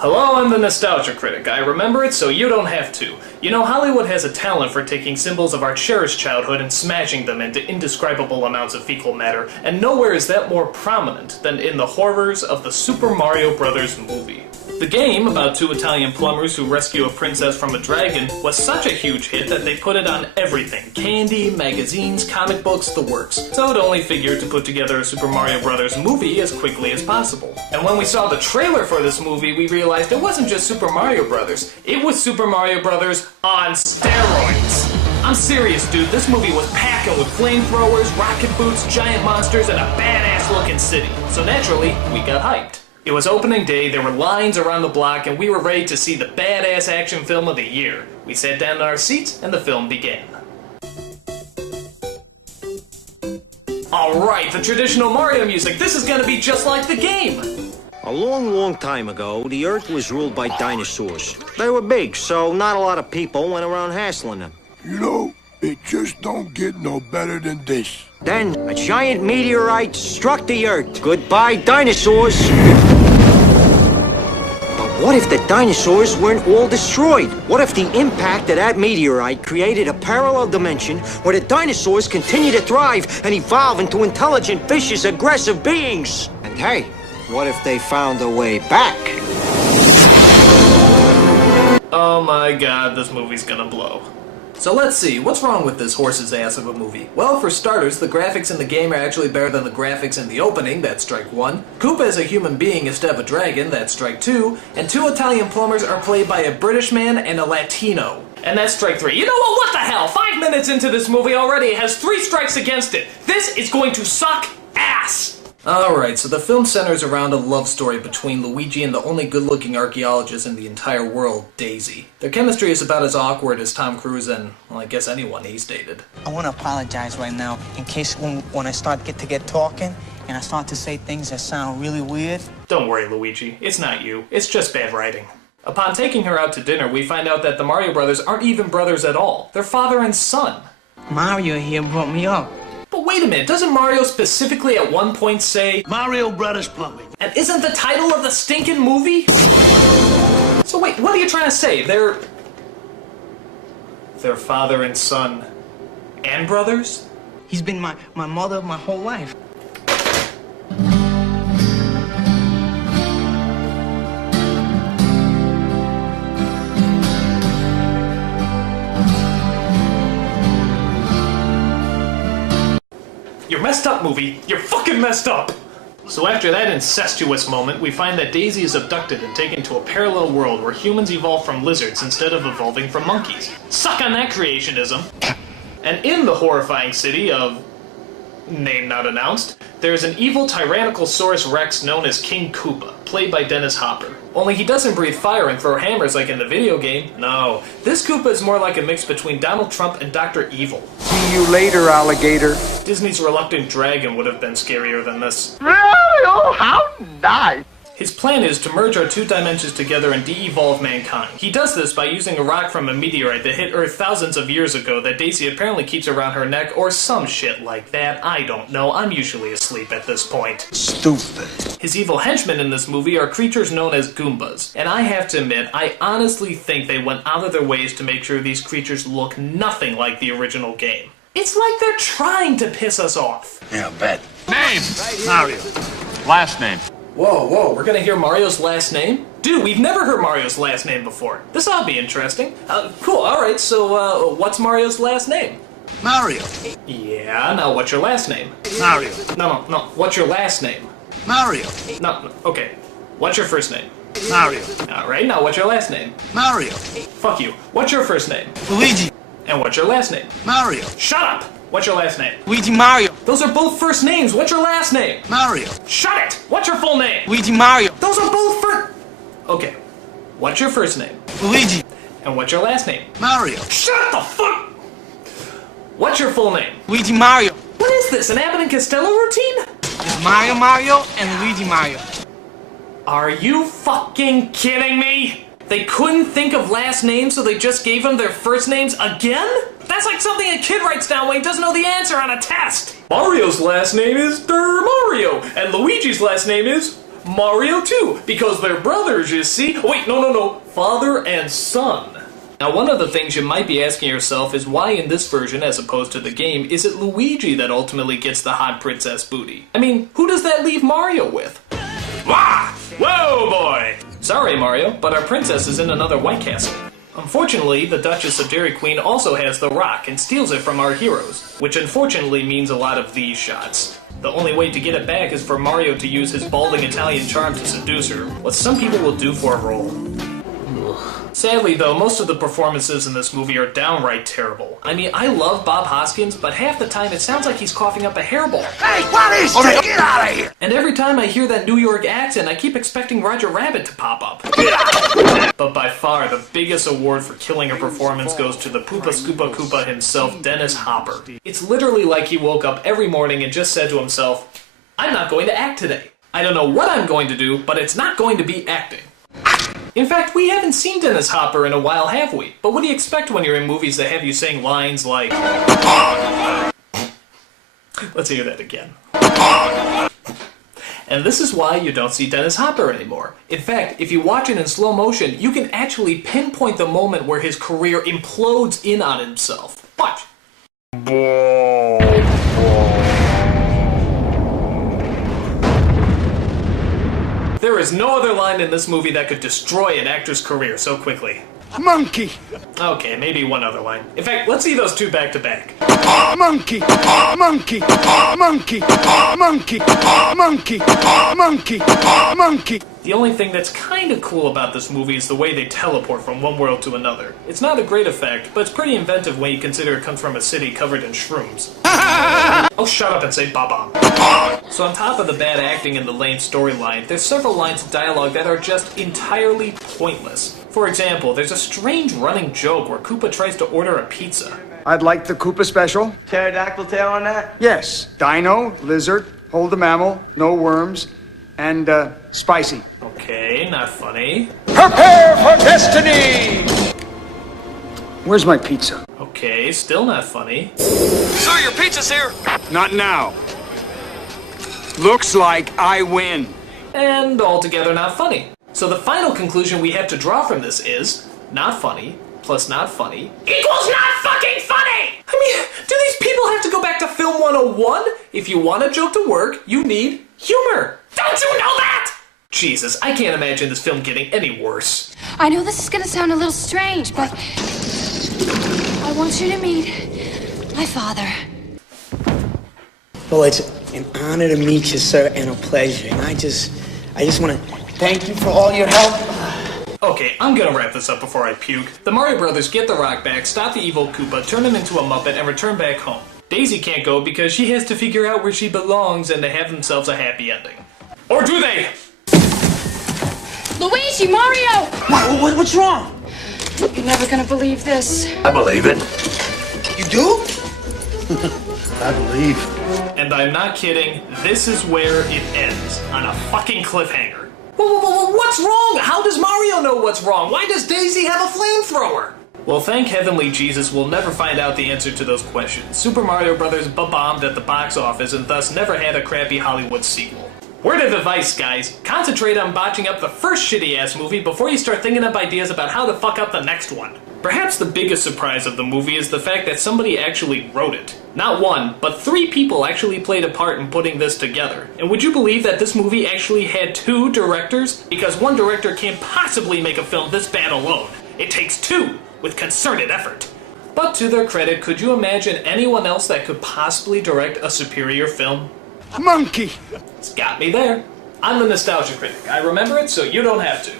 Hello, I'm the Nostalgia Critic. I remember it so you don't have to. You know, Hollywood has a talent for taking symbols of our cherished childhood and smashing them into indescribable amounts of fecal matter, and nowhere is that more prominent than in the horrors of the Super Mario Bros. Movie. The game, about two Italian plumbers who rescue a princess from a dragon, was such a huge hit that they put it on everything. Candy, magazines, comic books, the works. So it only figured to put together a Super Mario Bros. Movie as quickly as possible. And when we saw the trailer for this movie, we realized it wasn't just Super Mario Bros. It was Super Mario Bros. On steroids. I'm serious, dude. This movie was packing with flamethrowers, rocket boots, giant monsters, and a badass-looking city. So naturally, we got hyped. It was opening day, there were lines around the block, and we were ready to see the badass action film of the year. We sat down in our seats, and the film began. Alright, the traditional Mario music. This is gonna be just like the game! A long, long time ago, the Earth was ruled by dinosaurs. They were big, so not a lot of people went around hassling them. You know, it just don't get no better than this. Then, a giant meteorite struck the Earth. Goodbye, dinosaurs! But what if the dinosaurs weren't all destroyed? What if the impact of that meteorite created a parallel dimension where the dinosaurs continue to thrive and evolve into intelligent, vicious, aggressive beings? And hey, what if they found a way back? Oh my god, this movie's gonna blow. So let's see, what's wrong with this horse's ass of a movie? Well, for starters, the graphics in the game are actually better than the graphics in the opening, that's strike one. Koopa as a human being instead of a dragon, that's strike two. And two Italian plumbers are played by a British man and a Latino. And that's strike three. You know what the hell? 5 minutes into this movie already, it has 3 strikes against it. This is going to suck ass! Alright, so the film centers around a love story between Luigi and the only good-looking archaeologist in the entire world, Daisy. Their chemistry is about as awkward as Tom Cruise and, well, I guess anyone he's dated. I want to apologize right now in case when I start to get talking and I start to say things that sound really weird. Don't worry, Luigi. It's not you. It's just bad writing. Upon taking her out to dinner, we find out that the Mario brothers aren't even brothers at all. They're father and son. Mario here brought me up. But wait a minute, doesn't Mario specifically at one point say, Mario Brothers Plumbing? And isn't the title of the stinking movie? So wait, what are you trying to say? They're father and son and brothers? He's been my mother my whole life. You're messed up, movie. You're fucking messed up! So after that incestuous moment, we find that Daisy is abducted and taken to a parallel world where humans evolve from lizards instead of evolving from monkeys. Suck on that creationism! And in the horrifying city of... name not announced, there is an evil Tyrannosaurus Rex known as King Koopa, played by Dennis Hopper. Only he doesn't breathe fire and throw hammers like in the video game. No, this Koopa is more like a mix between Donald Trump and Dr. Evil. See you later, alligator. Disney's Reluctant Dragon would have been scarier than this. Really? Oh, how nice! His plan is to merge our 2 dimensions together and de-evolve mankind. He does this by using a rock from a meteorite that hit Earth thousands of years ago that Daisy apparently keeps around her neck, or some shit like that. I don't know. I'm usually asleep at this point. Stupid. His evil henchmen in this movie are creatures known as Goombas. And I have to admit, I honestly think they went out of their ways to make sure these creatures look nothing like the original game. It's like they're trying to piss us off. Yeah, bet. Name? Mario. Last name? Whoa, we're gonna hear Mario's last name? Dude, we've never heard Mario's last name before. This ought to be interesting. Cool, alright, so, what's Mario's last name? Mario. Yeah, now what's your last name? Mario. No, what's your last name? Mario. No, okay. What's your first name? Mario. Alright, now what's your last name? Mario. Fuck you. What's your first name? Luigi. And what's your last name? Mario. Shut up! What's your last name? Luigi Mario. Those are both first names. What's your last name? Mario. Shut it! What's your full name? Luigi Mario. Those are both first... Okay. What's your first name? Luigi. And what's your last name? Mario. Shut the fuck... What's your full name? Luigi Mario. What is this, an Abbott and Costello routine? It's Mario and Luigi Mario. Are you fucking kidding me? They couldn't think of last names, so they just gave them their first names again? That's like something a kid writes down when he doesn't know the answer on a test. Mario's last name is Mario, and Luigi's last name is Mario too, because they're brothers, you see. Wait, no. Father and son. Now, one of the things you might be asking yourself is why in this version, as opposed to the game, is it Luigi that ultimately gets the hot princess booty? I mean, who does that leave Mario with? Wah! Whoa, boy! Sorry, Mario, but our princess is in another White Castle. Unfortunately, the Duchess of Dairy Queen also has the rock and steals it from our heroes, which unfortunately means a lot of these shots. The only way to get it back is for Mario to use his balding Italian charm to seduce her, what some people will do for a role. Sadly, though, most of the performances in this movie are downright terrible. I mean, I love Bob Hoskins, but half the time it sounds like he's coughing up a hairball. Hey, what is this? Get out of here! And every time I hear that New York accent, I keep expecting Roger Rabbit to pop up. But by far, the biggest award for killing a performance goes to the Poopa Scoopa Koopa himself, Dennis Hopper. It's literally like he woke up every morning and just said to himself, I'm not going to act today. I don't know what I'm going to do, but it's not going to be acting. In fact, we haven't seen Dennis Hopper in a while, have we? But what do you expect when you're in movies that have you saying lines like... Let's hear that again. And this is why you don't see Dennis Hopper anymore. In fact, if you watch it in slow motion, you can actually pinpoint the moment where his career implodes in on himself. Watch. There is no other line in this movie that could destroy an actor's career so quickly. Monkey! Okay, maybe one other line. In fact, let's see those two back to back. Monkey! Monkey! Monkey! Monkey! Monkey! Monkey! Monkey! The only thing that's kind of cool about this movie is the way they teleport from one world to another. It's not a great effect, but it's pretty inventive when you consider it comes from a city covered in shrooms. Oh, shut up and say ba-ba. So on top of the bad acting and the lame storyline, there's several lines of dialogue that are just entirely pointless. For example, there's a strange running joke where Koopa tries to order a pizza. I'd like the Koopa special. Pterodactyl tail on that? Yes. Dino, lizard, hold the mammal, no worms, and, spicy. Okay, not funny. Prepare for destiny! Where's my pizza? Okay, still not funny. Sir, your pizza's here! Not now. Looks like I win. And altogether not funny. So the final conclusion we have to draw from this is, not funny plus not funny equals not fucking funny! I mean, do these people have to go back to Film 101? If you want a joke to work, you need humor. Don't you know that? Jesus, I can't imagine this film getting any worse. I know this is gonna sound a little strange, but I want you to meet my father. Well, it's an honor to meet you, sir, and a pleasure. And I just want to thank you for all your help. Okay, I'm gonna wrap this up before I puke. The Mario Brothers get the rock back, stop the evil Koopa, turn him into a Muppet, and return back home. Daisy can't go because she has to figure out where she belongs and they have themselves a happy ending. Or do they? Luigi, Mario! What's wrong? You're never gonna believe this. I believe it. You do? I believe. And I'm not kidding, this is where it ends, on a fucking cliffhanger. Whoa, what's wrong? How does Mario know what's wrong? Why does Daisy have a flamethrower? Well, thank Heavenly Jesus, we'll never find out the answer to those questions. Super Mario Bros. Bombed at the box office and thus never had a crappy Hollywood sequel. Word of advice, guys. Concentrate on botching up the first shitty-ass movie before you start thinking up ideas about how to fuck up the next one. Perhaps the biggest surprise of the movie is the fact that somebody actually wrote it. Not one, but 3 people actually played a part in putting this together. And would you believe that this movie actually had 2 directors? Because one director can't possibly make a film this bad alone. It takes 2, with concerted effort. But to their credit, could you imagine anyone else that could possibly direct a superior film? Monkey! It's got me there. I'm the Nostalgia Critic. I remember it so you don't have to.